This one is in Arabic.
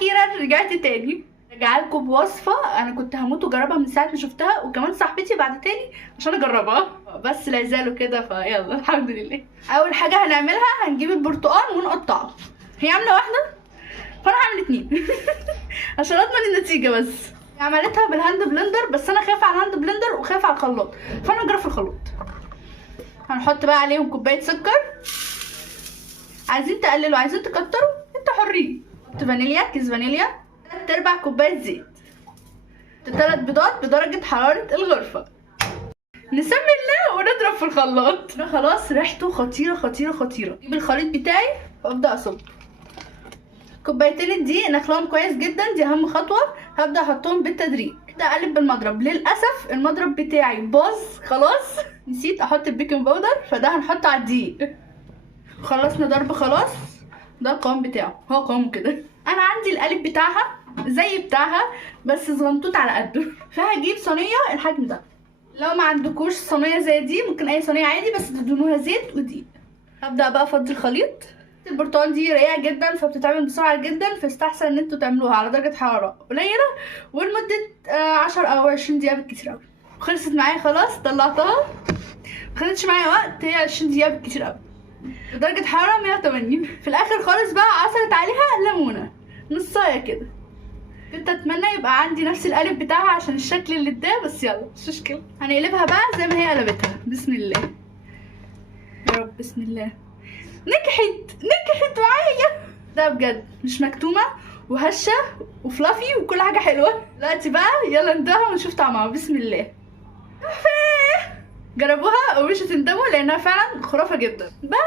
واخيرا رجعت تاني رجعلكم بوصفه انا كنت هموت واجربها من ساعه ما شفتها، وكمان صاحبتي بعد تاني عشان اجربها، بس لا يزالوا كده فيلا الحمد لله. اول حاجه هنعملها هنجيب البرتقال ونقطعه. هي عامله واحده فانا هعمل اتنين عشان اضمن النتيجه. بس عملتها بالهاند بلندر، بس انا خايفه على الهاند بلندر وخايفه على الخلاط، فانا اجرب في الخلاط. هنحط بقى عليهم كوبايه سكر، عايزين تقللوا عايزين تكتروا انتوا حرين. نحط فانيليا، كيس فانيليا، 3/4 كوبايه زيت، 3 بيضات بدرجه حراره الغرفه. نسمي الله ونضرب في الخلاط. خلاص ريحته خطيره خطيره خطيره. اجيب الخليط بتاعي وابدا اصب. كوبايتين الدقيق نخلهم كويس جدا، دي اهم خطوه. هبدا احطهم بالتدريج، ابدا اقلب بالمضرب. للاسف المضرب بتاعي باظ خلاص، نسيت احط البيكنج باودر، فده هنحطه على الدقيق. خلصنا ضرب خلاص، ده القوام بتاعه، هو قوامه كده. انا عندي القالب بتاعها زي بتاعها بس صغنطوط على قده، فهجيب صينيه الحجم ده. لو ما عندكوش صينيه زي دي ممكن اي صينيه عادي، بس تدهنوها زيت ودقيق. هبدا بقى افضي الخليط. البرتقال دي رقيقه جدا فبتتعمل بسرعه جدا، فاستحسن ان انتوا تعملوها على درجه حراره قليله ولمده 10 او 20 دقيقه بالكتير قوي. خلصت معايا خلاص طلعتها، مخدتش معايا وقت، هي 20 دقيقه بالكتير قوي بدرجه حراره 180. في الاخر خالص بقى عصرت عليها ليمونه نصايه كده. كنت اتمنى يبقى عندي نفس القالب بتاعها عشان الشكل اللي اداه، بس يلا مش مشكله. هنقلبها بقى زي ما هي قلبتها. بسم الله يا رب، بسم الله. نجحت معايا، ده بجد مش مكتومه وهشه وفلافي وكل حاجه حلوه. دلوقتي بقى يلا ندوها ونشوف طعمها. بسم الله. تحفه، جربوها ومش هتندموا لانها فعلا خرافه جدا. باي.